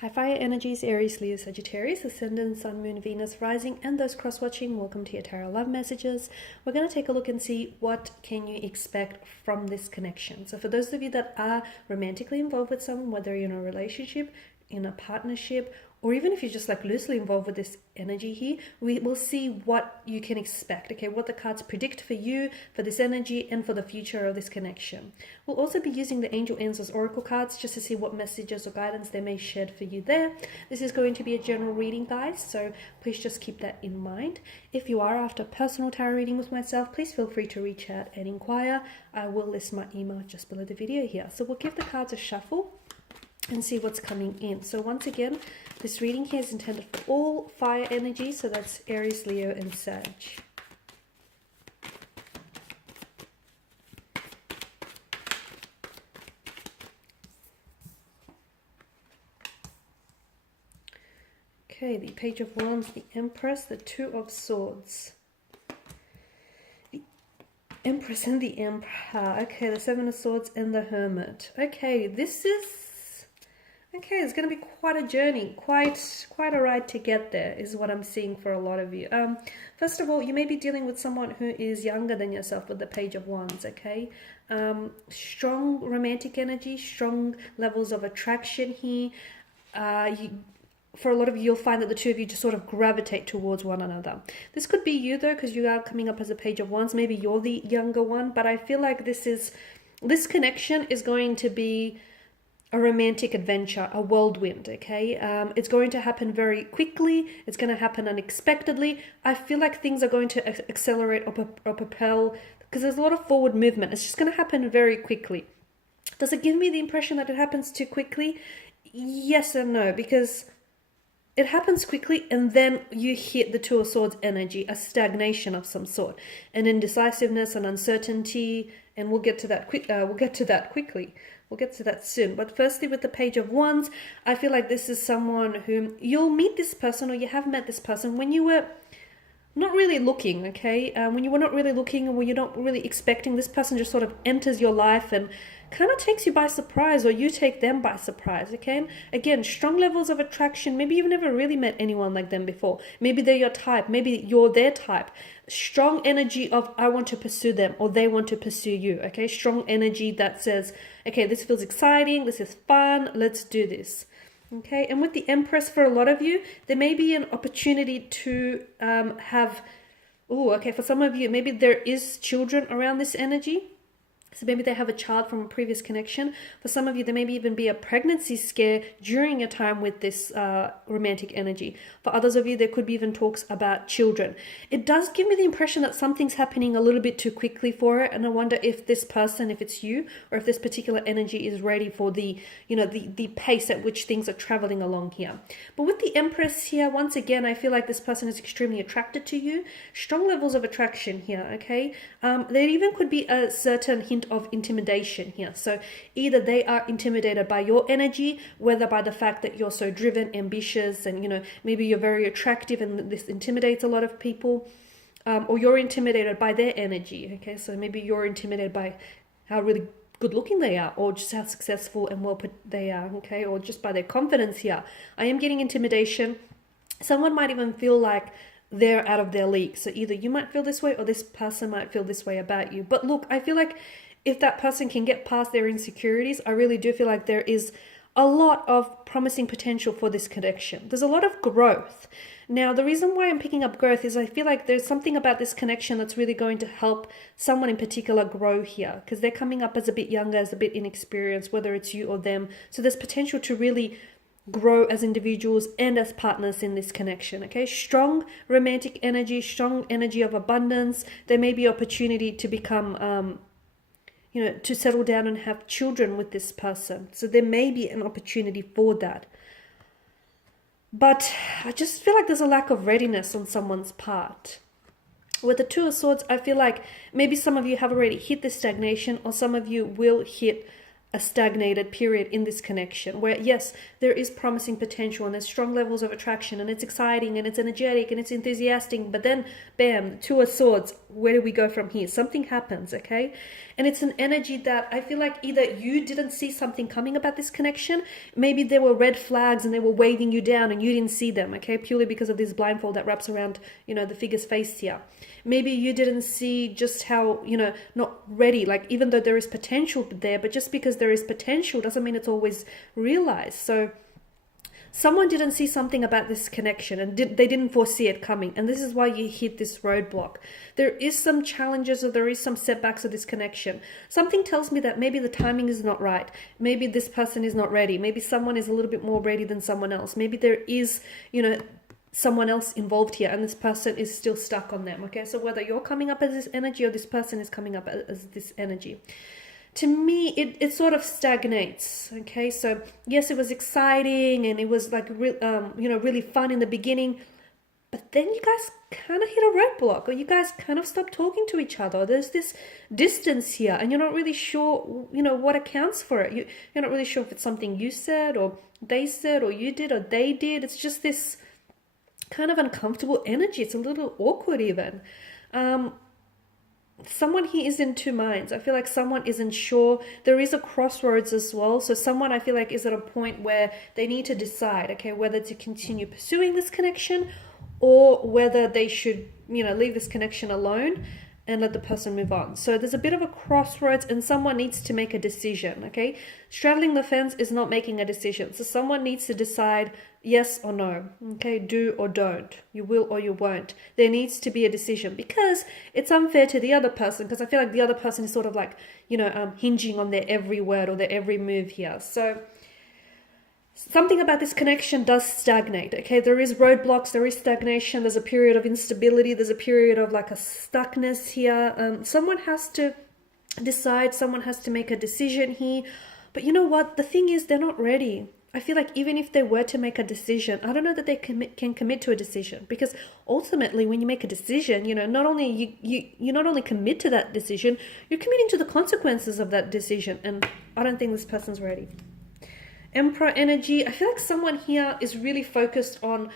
Hi Fire Energies, Aries, Leo, Sagittarius, Ascendant, Sun, Moon, Venus, Rising, and those cross-watching, welcome to your Tarot Love Messages. We're going to take a look and see what can you expect from this connection. So for those of you that are romantically involved with someone, whether you're in a relationship, in a partnership, or even if you're just like loosely involved with this energy here, we will see what you can expect, okay, what the cards predict for you, for this energy, and for the future of this connection. We'll also be using the Angel Answers Oracle cards just to see what messages or guidance they may shed for you there. This is going to be a general reading, guys, so please just keep that in mind. If you are after personal tarot reading with myself, please feel free to reach out and inquire. I will list my email just below the video here. So we'll give the cards a shuffle and see what's coming in. So once again, this reading here is intended for all fire energy, so that's Aries, Leo, and Sag. Okay, the Page of Wands, the Empress, the Two of Swords, the Empress and the Emperor. Okay, the Seven of Swords and the Hermit. Okay, this is it's going to be quite a journey, quite a ride to get there is what I'm seeing for a lot of you. First of all, you may be dealing with someone who is younger than yourself with the Page of Wands, okay? Strong romantic energy, strong levels of attraction here. For a lot of you, you'll find that the two of you just sort of gravitate towards one another. This could be you though, because you are coming up as a Page of Wands. Maybe you're the younger one, but I feel like this connection is going to be a romantic adventure, a whirlwind, okay? It's going to happen very quickly. It's going to happen unexpectedly. I feel like things are going to accelerate or propel because there's a lot of forward movement. It's just going to happen very quickly. Does it give me the impression that it happens too quickly? Yes and no, because it happens quickly and then you hit the Two of Swords energy, a stagnation of some sort, an indecisiveness, an uncertainty, and we'll get to that quickly. We'll get to that soon. But firstly, with the Page of Wands, I feel like this is someone whom you'll meet this person, or you have met this person when you were not really looking, okay? When you were not really looking, and when you're not really expecting, this person just sort of enters your life and kind of takes you by surprise, or you take them by surprise, okay? Again, strong levels of attraction. Maybe you've never really met anyone like them before. Maybe they're your type. Maybe you're their type. Strong energy of I want to pursue them, or they want to pursue you, okay? Strong energy that says, okay, this feels exciting, this is fun, let's do this. Okay, and with the Empress, for a lot of you, there may be an opportunity to for some of you, maybe there is children around this energy. So maybe they have a child from a previous connection. For some of you, there may even be a pregnancy scare during a time with this romantic energy. For others of you, there could be even talks about children. It does give me the impression that something's happening a little bit too quickly for it. And I wonder if this person, if it's you, or if this particular energy is ready for the pace at which things are traveling along here. But with the Empress here, once again, I feel like this person is extremely attracted to you. Strong levels of attraction here, okay? There even could be a certain hint of intimidation here. So either they are intimidated by your energy, whether by the fact that you're so driven, ambitious, and maybe you're very attractive and this intimidates a lot of people, or you're intimidated by their energy, okay? So maybe you're intimidated by how really good looking they are, or just how successful and well put they are, okay? Or just by their confidence here. I am getting intimidation. Someone might even feel like they're out of their league. So either you might feel this way, or this person might feel this way about you. But look, I feel like if that person can get past their insecurities, I really do feel like there is a lot of promising potential for this connection. There's a lot of growth. Now, the reason why I'm picking up growth is I feel like there's something about this connection that's really going to help someone in particular grow here, because they're coming up as a bit younger, as a bit inexperienced, whether it's you or them. So there's potential to really grow as individuals and as partners in this connection, okay? Strong romantic energy, strong energy of abundance. There may be opportunity to become to settle down and have children with this person. So there may be an opportunity for that. But I just feel like there's a lack of readiness on someone's part. With the Two of Swords, I feel like maybe some of you have already hit this stagnation, or some of you will hit a stagnated period in this connection where, yes, there is promising potential and there's strong levels of attraction and it's exciting and it's energetic and it's enthusiastic, but then bam, Two of Swords, where do we go from here? Something happens, okay? And it's an energy that I feel like either you didn't see something coming about this connection, maybe there were red flags and they were waving you down and you didn't see them, okay? Purely because of this blindfold that wraps around, the figure's face here. Maybe you didn't see just how, not ready, like even though there is potential there, but just because there is potential doesn't mean it's always realized. So someone didn't see something about this connection and they didn't foresee it coming. And this is why you hit this roadblock. There is some challenges or there is some setbacks of this connection. Something tells me that maybe the timing is not right. Maybe this person is not ready. Maybe someone is a little bit more ready than someone else. Maybe there is, someone else involved here and this person is still stuck on them, okay? So whether you're coming up as this energy or this person is coming up as this energy, to me it sort of stagnates, okay? So yes, it was exciting and it was like really fun in the beginning, but then you guys kind of hit a roadblock, or you guys kind of stop talking to each other. There's this distance here and you're not really sure what accounts for it. You're not really sure if it's something you said or they said or you did or they did. It's just this kind of uncomfortable energy. It's a little awkward even. Someone here is in two minds. I feel like someone isn't sure. There is a crossroads as well. So someone, I feel like, is at a point where they need to decide, okay, whether to continue pursuing this connection or whether they should, leave this connection alone and let the person move on. So there's a bit of a crossroads and someone needs to make a decision, okay? Straddling the fence is not making a decision. So someone needs to decide yes or no, okay? Do or don't. You will or you won't. There needs to be a decision because it's unfair to the other person, because I feel like the other person is sort of like, hinging on their every word or their every move here. So something about this connection does stagnate, okay? There is roadblocks, there is stagnation, there's a period of instability, there's a period of like a stuckness here. Someone has to decide, someone has to make a decision here. But you know what? The thing is, they're not ready. I feel like even if they were to make a decision, I don't know that they can commit to a decision, because ultimately when you make a decision, not only you not only commit to that decision, you're committing to the consequences of that decision. And I don't think this person's ready. Emperor energy, I feel like someone here is really focused on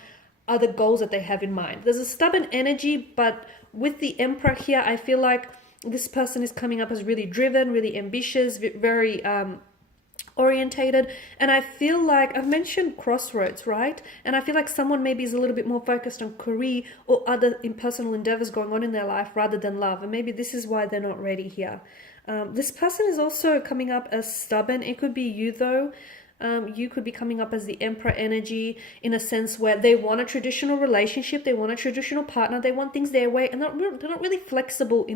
other goals that they have in mind. There's a stubborn energy, but with the Emperor here, I feel like this person is coming up as really driven, really ambitious, very orientated. And I feel like I've mentioned crossroads, right? And I feel like someone maybe is a little bit more focused on career or other impersonal endeavors going on in their life rather than love. And maybe this is why they're not ready here. This person is also coming up as stubborn. It could be you though. You could be coming up as the Emperor energy in a sense where they want a traditional relationship, they want a traditional partner, they want things their way, and they're not really flexible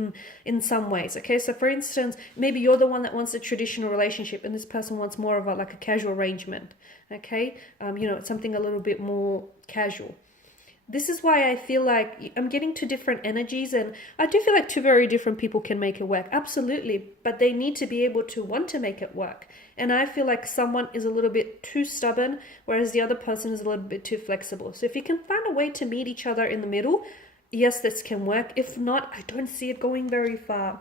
in some ways, okay? So for instance, maybe you're the one that wants a traditional relationship and this person wants more of a casual arrangement, okay? Something a little bit more casual. This is why I feel like I'm getting two different energies, and I do feel like two very different people can make it work. Absolutely. But they need to be able to want to make it work. And I feel like someone is a little bit too stubborn, whereas the other person is a little bit too flexible. So if you can find a way to meet each other in the middle, yes, this can work. If not, I don't see it going very far.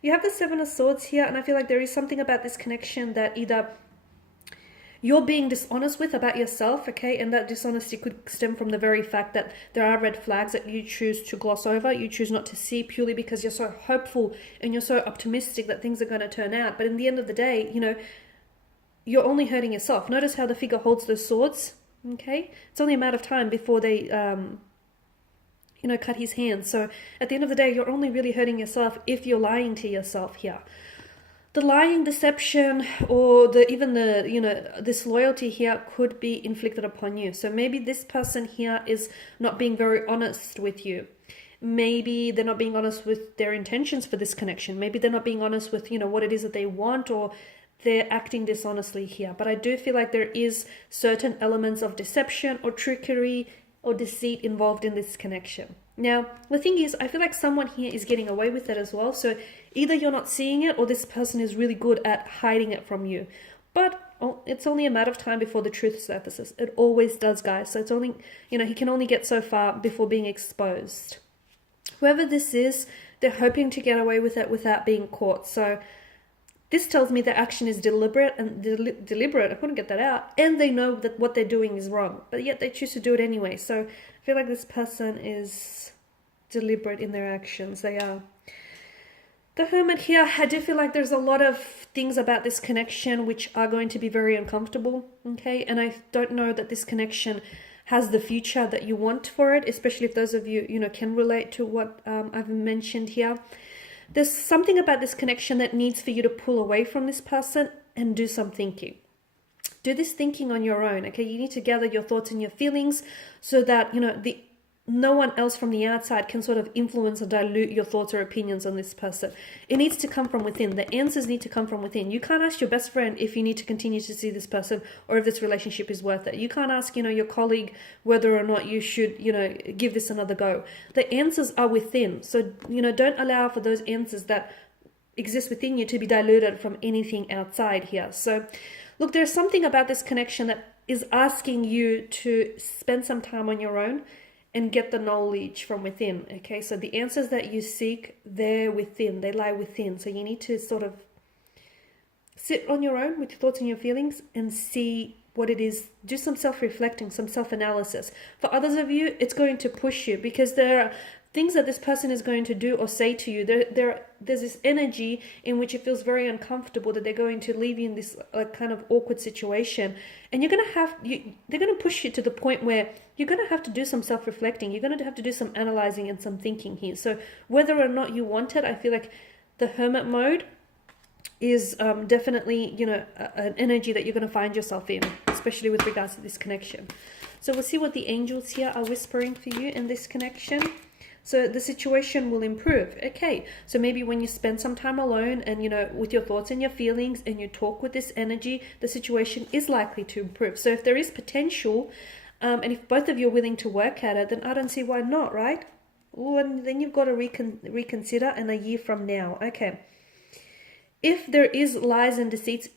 You have the Seven of Swords here, and I feel like there is something about this connection that either you're being dishonest with about yourself, okay? And that dishonesty could stem from the very fact that there are red flags that you choose to gloss over, you choose not to see, purely because you're so hopeful and you're so optimistic that things are going to turn out. But in the end of the day, you're only hurting yourself. Notice how the figure holds those swords, okay? It's only a matter of time before they, cut his hands. So at the end of the day, you're only really hurting yourself if you're lying to yourself here. The lying, deception, or disloyalty here could be inflicted upon you. So maybe this person here is not being very honest with you. Maybe they're not being honest with their intentions for this connection. Maybe they're not being honest with, what it is that they want, or they're acting dishonestly here. But I do feel like there is certain elements of deception or trickery or deceit involved in this connection. Now, the thing is, I feel like someone here is getting away with it as well. So either you're not seeing it or this person is really good at hiding it from you. But it's only a matter of time before the truth surfaces. It always does, guys. So it's only, he can only get so far before being exposed. Whoever this is, they're hoping to get away with it without being caught. So This tells me their action is deliberate and deliberate. I couldn't get that out. And they know that what they're doing is wrong, but yet they choose to do it anyway. So I feel like this person is deliberate in their actions. They are. The Hermit here, I do feel like there's a lot of things about this connection which are going to be very uncomfortable, okay? And I don't know that this connection has the future that you want for it, especially if those of you, can relate to what I've mentioned here. There's something about this connection that needs for you to pull away from this person and do some thinking. Do this thinking on your own, okay? You need to gather your thoughts and your feelings so that, no one else from the outside can sort of influence or dilute your thoughts or opinions on this person. It needs to come from within. The answers need to come from within. You can't ask your best friend if you need to continue to see this person or if this relationship is worth it. You can't ask, your colleague whether or not you should, give this another go. The answers are within. So, don't allow for those answers that exist within you to be diluted from anything outside here. So, look, there's something about this connection that is asking you to spend some time on your own and get the knowledge from within, okay? So the answers that you seek, they're within, they lie within. So you need to sort of sit on your own with your thoughts and your feelings and see what it is. Do some self-reflecting, some self-analysis. For others of you, it's going to push you because there are things that this person is going to do or say to you. There's this energy in which it feels very uncomfortable that they're going to leave you in this kind of awkward situation, and they're going to push you to the point where you're going to have to do some self-reflecting. You're going to have to do some analyzing and some thinking here. So whether or not you want it, I feel like the Hermit mode is definitely an energy that you're going to find yourself in, especially with regards to this connection. So we'll see what the angels here are whispering for you in this connection. So the situation will improve. Okay, so maybe when you spend some time alone and, with your thoughts and your feelings and you talk with this energy, the situation is likely to improve. So if there is potential, and if both of you are willing to work at it, then I don't see why not, right? Ooh, and then you've got to reconsider in a year from now. Okay. If there is lies and deceit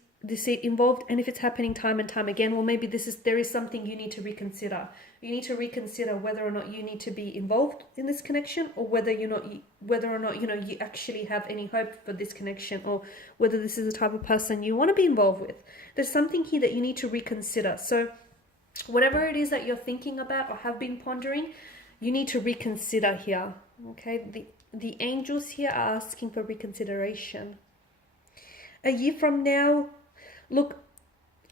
involved, and if it's happening time and time again, well, maybe there is something you need to reconsider. You need to reconsider whether or not you need to be involved in this connection, or whether or not you actually have any hope for this connection, or whether this is the type of person you want to be involved with. There's something here that you need to reconsider. So whatever it is that you're thinking about or have been pondering, you need to reconsider here. Okay, the angels here are asking for reconsideration. A year from now, look,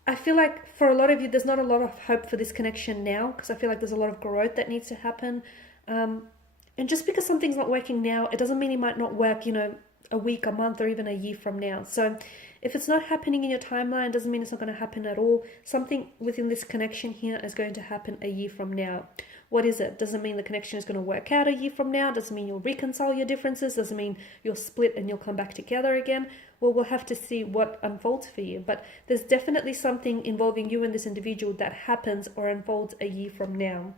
I feel like for a lot of you, there's not a lot of hope for this connection now, because I feel like there's a lot of growth that needs to happen. And just because something's not working now, it doesn't mean it might not work, a week, a month, or even a year from now. So if it's not happening in your timeline, doesn't mean it's not going to happen at all. Something within this connection here is going to happen a year from now. What is it? Doesn't mean the connection is going to work out a year from now. Doesn't mean you'll reconcile your differences. Doesn't mean you'll split and you'll come back together again. Well, we'll have to see what unfolds for you. But there's definitely something involving you and this individual that happens or unfolds a year from now.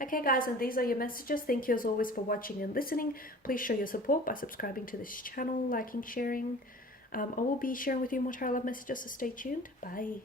Okay, guys, and these are your messages. Thank you as always for watching and listening. Please show your support by subscribing to this channel, liking, sharing. I will be sharing with you more tarot love messages, so stay tuned. Bye.